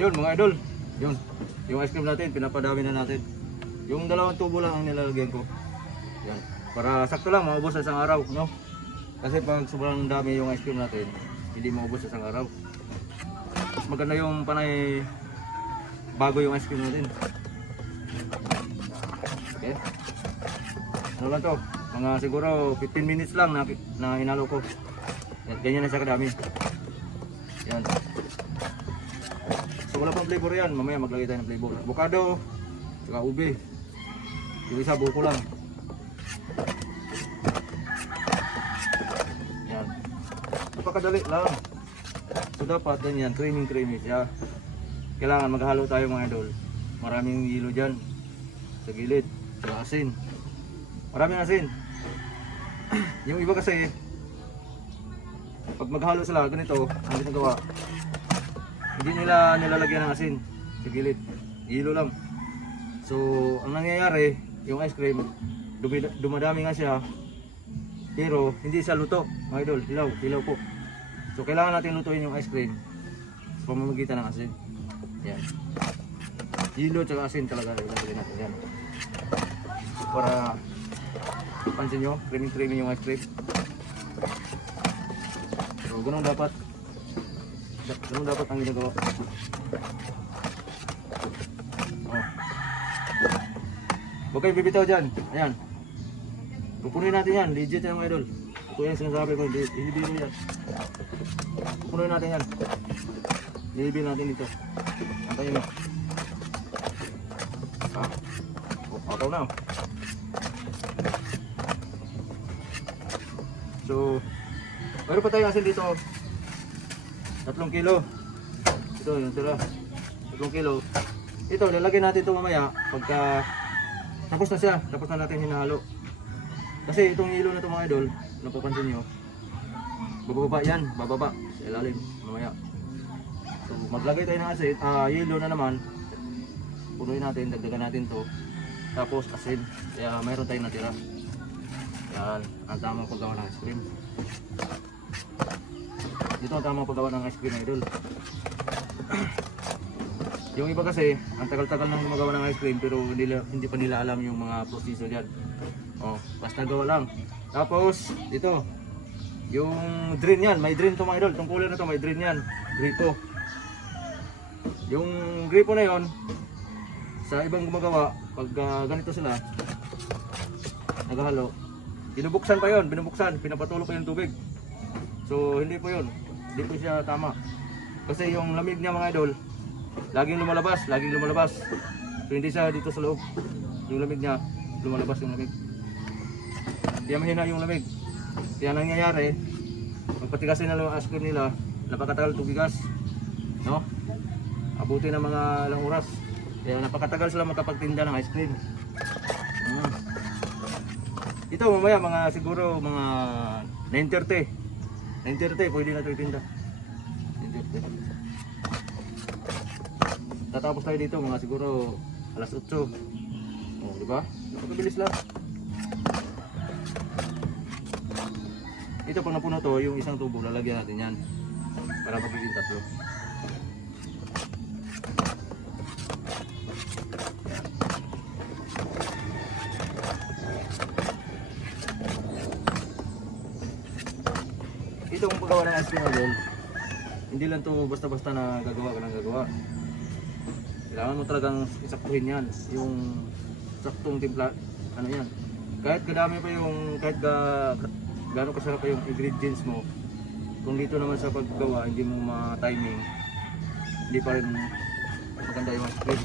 Yun mga idol. Yun. Yung ice cream natin, pinapadami na natin. Yung dalawang tubo lang ang nilalagyan ko. Yan. Para sakto lang, maubos sa isang araw, no? Kasi pag sobrang dami yung ice cream natin, hindi maubos sa isang araw. Mas maganda yung panay bago yung ice cream natin. Okay? Ano lang to? Mga siguro 15 minutes lang na, na inalo ko. Yan, ganyan na siya kadami. Yan. Wala pang flavor yan. Mamaya maglagay tayo ng flavor. Avocado, saka ube. Yung isa buko lang. Yan. Napakadali lang. So dapat ganyan, creamy creamy siya. Kailangan maghalo tayo mga idol. Maraming yelo dyan. Sa gilid. Sa asin. Maraming asin. yung iba kasi, pag maghalo sila, ganito, ang ginagawa, hindi nila nilalagyan ng asin sa gilid. Hilo lang. So, ang nangyayari, yung ice cream, dumadami nga siya, pero hindi siya luto, mga idol, hilaw, hilaw po. So, kailangan natin lutuin yung ice cream sa pamamagitan ng asin. Yan. Hilo tsaka asin talaga ilalagay natin yan. Para pansin nyo, creamy creamy yung ice cream. So, ganun dapat. Ganun dapat ang ginagawa. Oh. Huwag kayo bibitaw dyan. Ayan. Pupunin natin yan. Legit yan mga idol. Ito yan sinasabi ko. Hindi biro yan. Pupunin natin yan. Nilibin natin dito. Antayin mo. Ah. Oh, ataw na. So, meron pa tayong asin dito. Tatlong kilo. Ito, yung tira. Tatlong kilo. Ito, lalagyan natin ito mamaya pagka tapos na siya. Tapos na natin hinahalo. Kasi itong hilo na ito mga idol, napapansin nyo, bababa yan, bababa sa ilalim mamaya. So, maglagay tayo ng asin, ah, yelo na naman. Punuin natin, dagdagan natin to. Tapos asin, kaya mayroon tayong natira. Yan, ang tamang paggawa ng ice cream. Dito ang tamang paggawa ng ice cream idol. yung iba kasi, ang tagal-tagal nang gumagawa ng ice cream pero nila- hindi pa nila alam yung mga proseso dyan. Oh, basta gawa lang. Tapos, dito, yung drain yan, may drain to mga idol. Itong kulay na to, may drain yan. Gripo. Yung gripo na yon sa ibang gumagawa, pag ah, ganito sila, naghahalo, binubuksan pa yon, binubuksan, pinapatulo pa yung tubig. So, hindi po yun. Hindi po siya tama. Kasi yung lamig niya mga idol, laging lumalabas, laging lumalabas. So, hindi siya dito sa loob. Yung lamig niya, lumalabas yung lamig. Kaya mahina yung lamig. Kaya nangyayari, magpatigasin na lang ang cream nila, napakatagal tubigas. No? Abuti ng mga ilang oras. Kaya napakatagal sila makapagtinda ng ice cream. Mm. Ito mamaya mga siguro mga 9.30. 9.30 pwede na ito itinda. 9.30. Tatapos tayo dito mga siguro alas 8. Oh, di ba? Napakabilis lang. Ito pag napuno to, yung isang tubo, lalagyan natin yan. Para magiging tatlo. Ito kung paggawa ng ice cream idol, hindi lang to basta-basta na gagawa ka ng gagawa. Kailangan mo talagang isaktuhin yan. Yung saktong timpla, ano yan. Kahit kadami pa yung, kahit ga, gano'ng kasarap pa yung ingredients mo, kung dito naman sa paggawa, hindi mo ma-timing, hindi pa rin maganda yung ice cream.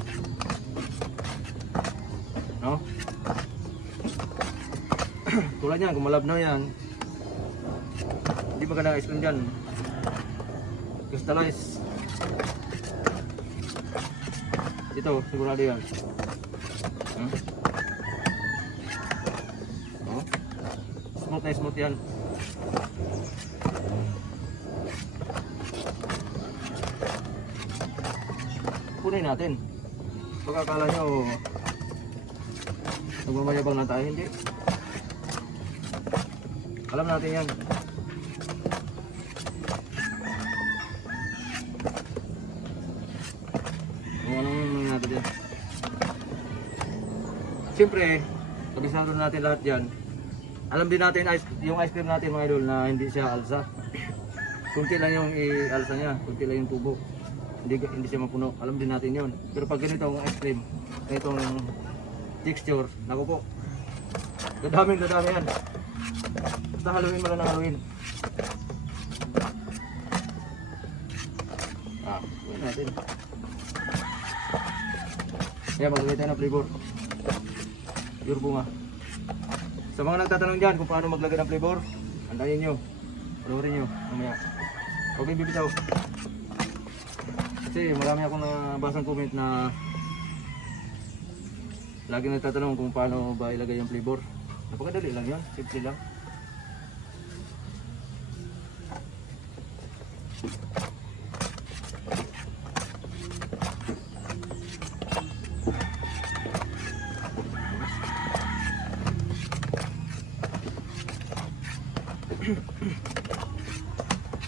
No? Tulad yan, kung malabnaw yan, hindi maganda ice cream dyan. Crystallize. Ito, sigurado yan. Hmm? Oh. Smooth na smooth yan. Kunin natin. Baka akala nyo nagmamayabang lang tayo, hindi. Alam natin yan. Siyempre, kabisado na natin lahat yan. Alam din natin ice, yung ice cream natin mga idol na hindi siya alsa. Kunti lang yung i-alsa niya, kunti lang yung tubo. Hindi, hindi siya mapuno. Alam din natin yon. Pero pag ganito ang ice cream, ganitong texture, naku po. Dadaming dadami yan. Basta haluin mo lang ng haluin. Ah, gawin natin. Kaya maglagay tayo ng flavor. Pure bunga. Sa mga nagtatanong dyan kung paano maglagay ng flavor, andayin nyo. Panoorin nyo. Mamaya. Kayong bibitaw. Kasi marami akong nabasang comment na lagi nagtatanong kung paano ba ilagay yung flavor. Napakadali lang yan. Simple lang.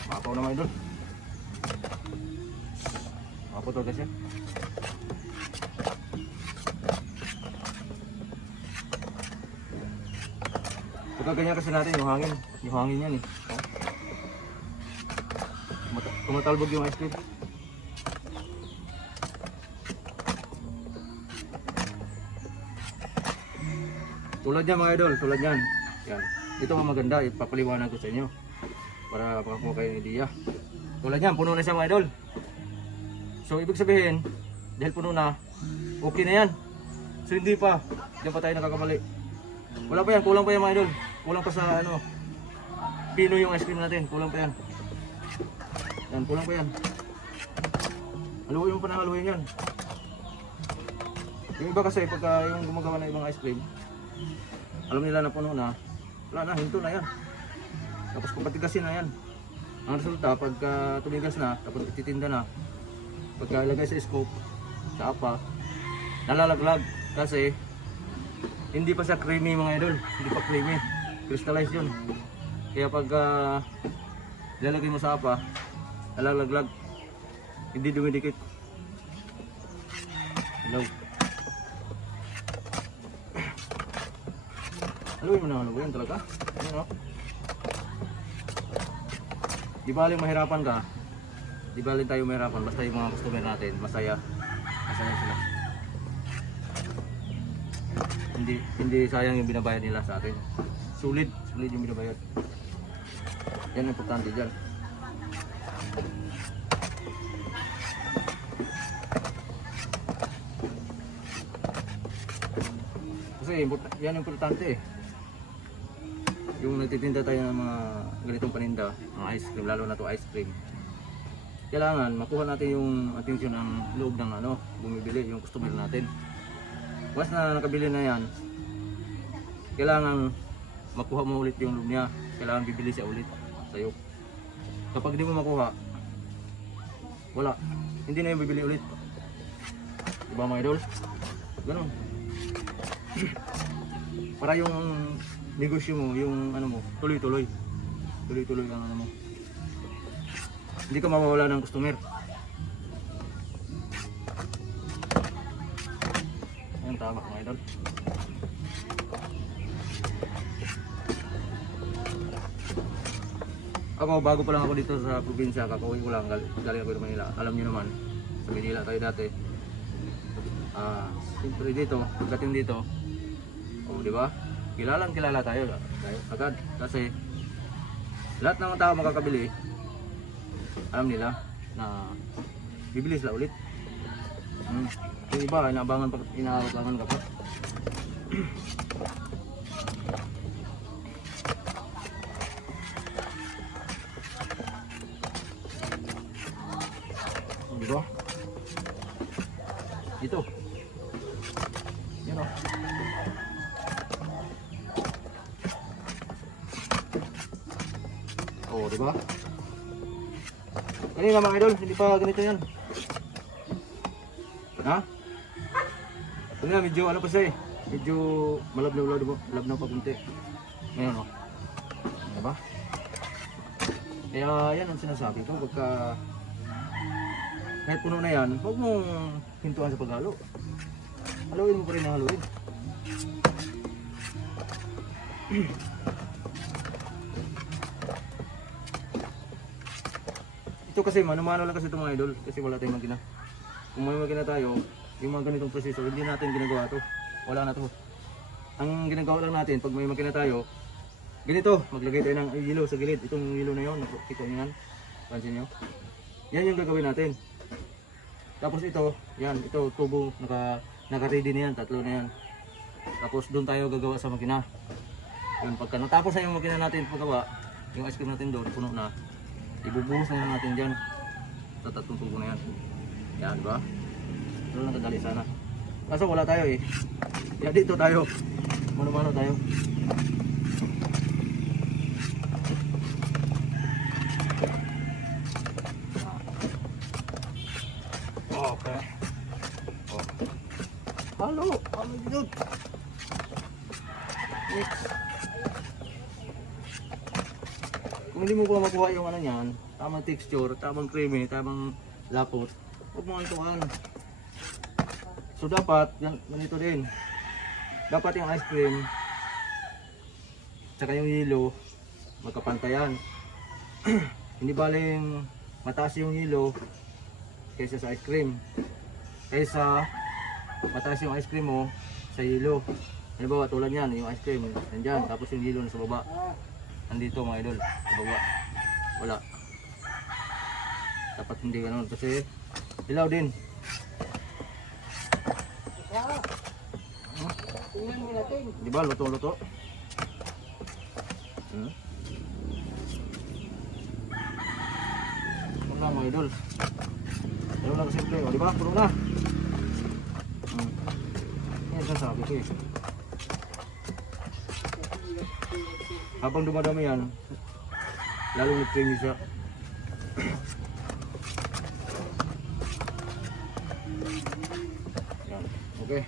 Mapaw naman idol. Mapaw talaga siya. Pagka ganyan kasi natin yung hangin. Yung hangin yan eh. Tumata- Tumatalbog yung ice cream. Tulad yan mga idol, tulad yan. Yan. Ito ang maganda, ipapaliwanag ko sa inyo. Para makakuha kayo ng idea. Tulad yan, puno na siya mga idol. So ibig sabihin, dahil puno na, okay na yan. So hindi pa, diyan pa tayo nakakamali. Wala pa yan, kulang pa yan mga idol. Kulang pa sa ano, pino yung ice cream natin, kulang pa yan. Yan, kulang pa yan. Haluin mo pa na haluin yan. Yung iba kasi pagka yung gumagawa ng ibang ice cream, alam nila na puno na, wala na, hinto na yan. Tapos papatigasin na yan. Ang resulta, pagka tumigas na, tapos ititinda na, pagka ilagay sa scope, sa apa, nalalaglag. Kasi, hindi pa siya creamy mga idol. Hindi pa creamy. Crystallized yun. Kaya pagka lalagay mo sa apa, nalalaglag. Hindi dumidikit. Hello. Haluin mo na ano yan talaga. Ano? Di bali mahirapan ka. Di bali tayo mahirapan. Basta yung mga customer natin, masaya. Masaya sila. Hindi hindi sayang yung binabayad nila sa atin. Sulit, sulit yung binabayad. Yan ang importante dyan. Kasi yan ang importante eh. Yung nagtitinda tayo ng mga ganitong paninda, mga ice cream, lalo na to ice cream. Kailangan makuha natin yung attention ng loob ng ano, bumibili, yung customer natin. Once na nakabili na yan, kailangan makuha mo ulit yung loob niya. Kailangan bibili siya ulit sa'yo. Kapag di mo makuha, wala. Hindi na yung bibili ulit. Diba mga idol? Ganun. Para yung negosyo mo, yung ano mo, tuloy-tuloy. Tuloy-tuloy ang ano mo. Hindi ka mawawala ng customer. Ayan, tama mga idol. Ako, bago pa lang ako dito sa probinsya, kakauwi ko lang, gal galing ako ng Manila. Alam niyo naman, sa Manila tayo dati. Ah, siyempre dito, pagdating dito, oh, di ba? Kilalang kilala tayo, tayo agad. Kasi lahat ng tao makakabili, alam nila na bibili sila ulit. Hmm. Yung iba, inaabangan pa, inaabangan ka pa. Oh, di ba? Kanina mga idol, hindi pa ganito yan. Ha? Kanina medyo ano pa siya eh. Medyo malabnaw-labnaw labnaw pa kunti. Ngayon o. Di ba? Kaya yan ang sinasabi ko. Pagka kahit puno na yan, huwag mong hintuan sa paghalo. Haluin mo pa rin ang haluin. Ito kasi mano-mano lang kasi itong mga idol kasi wala tayong makina. Kung may makina tayo, yung mga ganitong proseso, hindi natin ginagawa to. Wala na to. Ang ginagawa lang natin pag may makina tayo, ganito, maglagay tayo ng yelo sa gilid. Itong yelo na yun, nakikita nyo yan. Pansin nyo? Yan yung gagawin natin. Tapos ito, yan, ito tubo, naka, naka-ready na yan, tatlo na yan. Tapos doon tayo gagawa sa makina. Yun, pagka natapos na yung makina natin paggawa, yung ice cream natin doon, puno na. Ibubuhos na natin dyan. Sa tatlong tubo na yan. Yan, di ba? Ito lang sana. Kaso wala tayo eh. Kaya dito tayo. Mano-mano tayo. Mo makuha yung ano niyan, tamang texture, tamang creamy, tamang lapot, huwag mo ituan. So dapat, yan, ganito din. Dapat yung ice cream, tsaka yung yelo, magkapantayan. hindi baling mataas yung yelo kaysa sa ice cream. Kaysa mataas yung ice cream mo sa yelo. Halimbawa tulad yan, yung ice cream, nandyan, tapos yung yelo nasa baba. Nandito mga idol, sa baba. Wala. Dapat hindi ganun kasi ilaw din. Natin. Di ba luto-luto? Hmm? Ano na mga idol? Ano lang simple, o di ba? Puno na. Hmm. Yan sasabi ko eh. Habang dumadami yan, lalong nag-creamy siya. Yan. Okay.